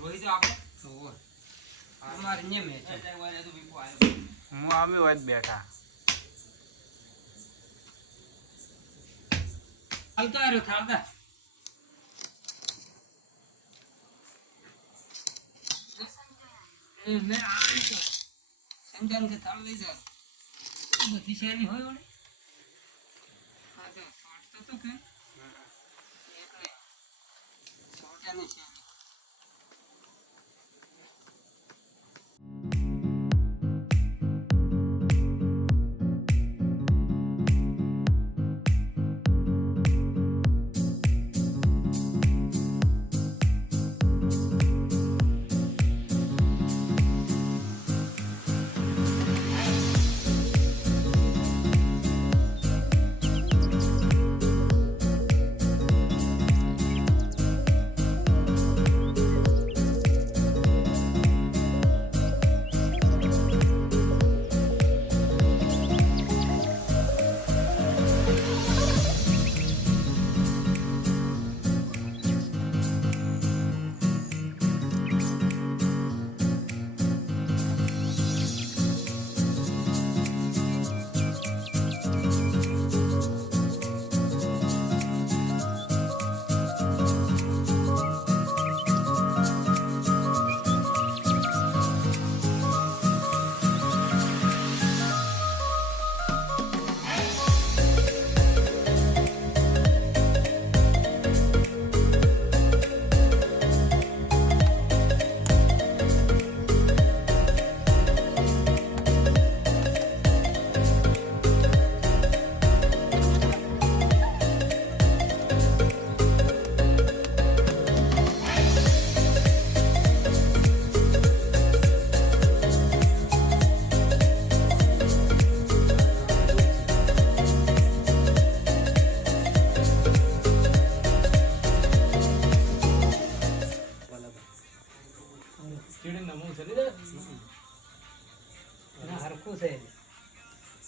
રોહિત આપણે અમારે ને મે હું અમે હોય બેઠા ચાલતા રહ્યો ચાલતા મેં આવી તો સમજાન કે ચાલ લઈ જા બધી શેરી હોય વળે હા તો છોડતો તો કે એટલે છોટાની શેરી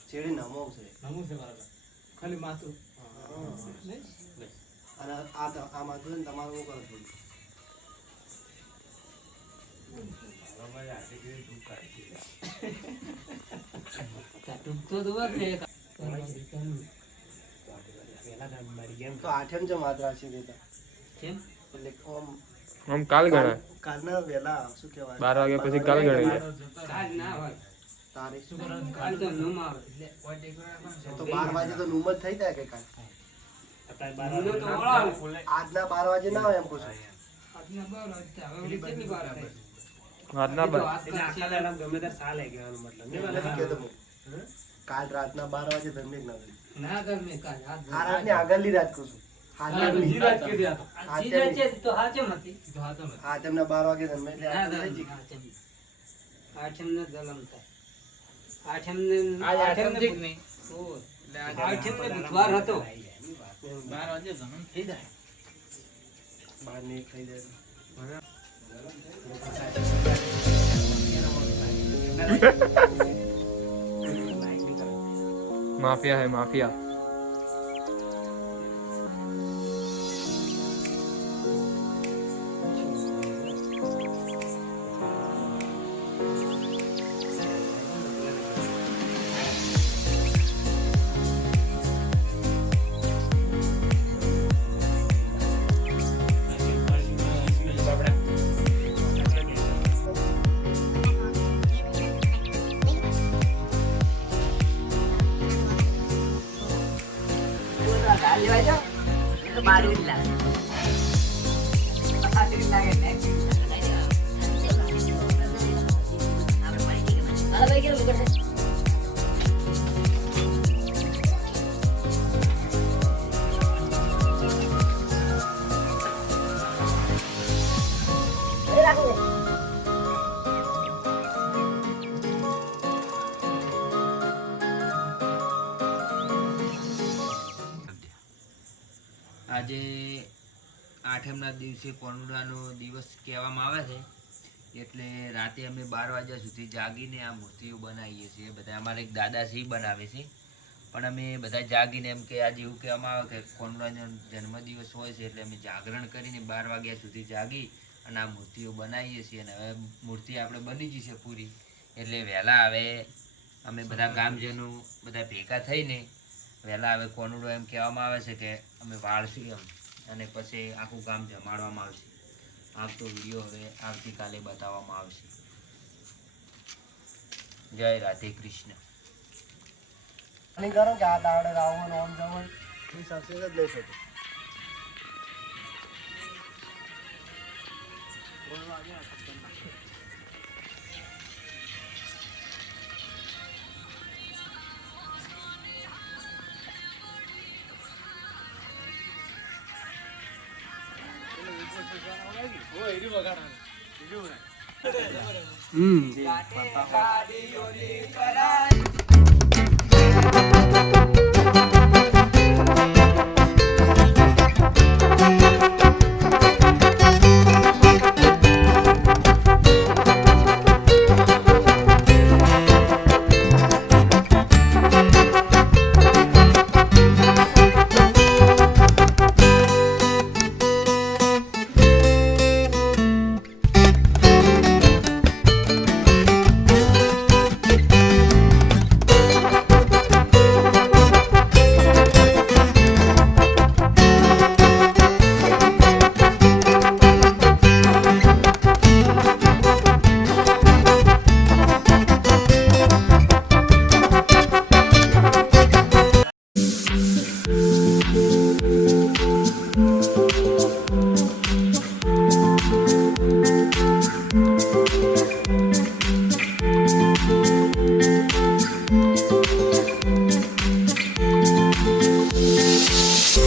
ચેડી નમો છે બરાબર ખાલી માથું અને આ માથું ને તમારું શું કરો તો આઠમ છે માત્રા છે દેતા કેમ એટલે આમ કાલ ગણાય કાલના વેલા શું કહેવાય 12 વાગ્યા પછી કાલ ગણાય કાલ ના હોય તારીખ શું કાલ તો નુમ આવે તો 12 વાગે તો નુમ જ થઈ જાય કે કાલ નુમ તો ઓળાવે આજના 12 વાગે ના હોય એમ કહું છું આજના 12 વાગે હવે ઓલી કેટલી વાર થાય રાતના ગમે ત્યારે સાલે કહેવાનો મતલબ નથી કહેતો હું. કાલ રાતના 12 વાગે ધર્મિક ના હોય. ના ગમે કાલ આ રાતની આગળની રાત કહું છું બીજી રાત કીધી આ તો સીધા છે તો હાચમ હતી હા તમને 12 વાગે ધર્મિક એટલે ના આ થઈ ગઈ. આઠમ ને જલમ થાય આઠમ ને નહીં આઠમ ને બુધવાર હતો 12 વાગે જન્મ થઈ જાય 12 ને 1 થઈ જાય माफिया है माफिया આજે આઠમના દિવસે કોનુડાનો દિવસ કહેવામાં આવે છે એટલે રાતે અમે 12 વાગ્યા સુધી જાગીને આ મૂર્તિઓ બનાવીએ છીએ બધા અમારે એક દાદાશ્રી બનાવે છે પણ અમે બધા જાગીને એમ કે આજે એવું કહેવામાં આવે કે કોનુડાનો જન્મદિવસ હોય છે એટલે અમે જાગરણ કરીને 12 વાગ્યા સુધી જાગી અને આ મૂર્તિઓ બનાવીએ છીએ. અને હવે મૂર્તિ આપણે બની ગઈ છે પૂરી, એટલે વહેલા હવે અમે બધા ગામજનો બધા ભેગા થઈને વહેલા હવે કોનુડો એમ કહેવામાં આવે છે કે અમે વાળશું એમ, અને પછી આખું ગામ જમાડવામાં આવશે. આવતો વિડીયો હવે આવતીકાલે બતાવવામાં આવશે. જય રાધે કૃષ્ણ. નહીં કરો કે આ દાડે રાવણ આમ જવાનું એ સક્સેસ જ લઈ શકો.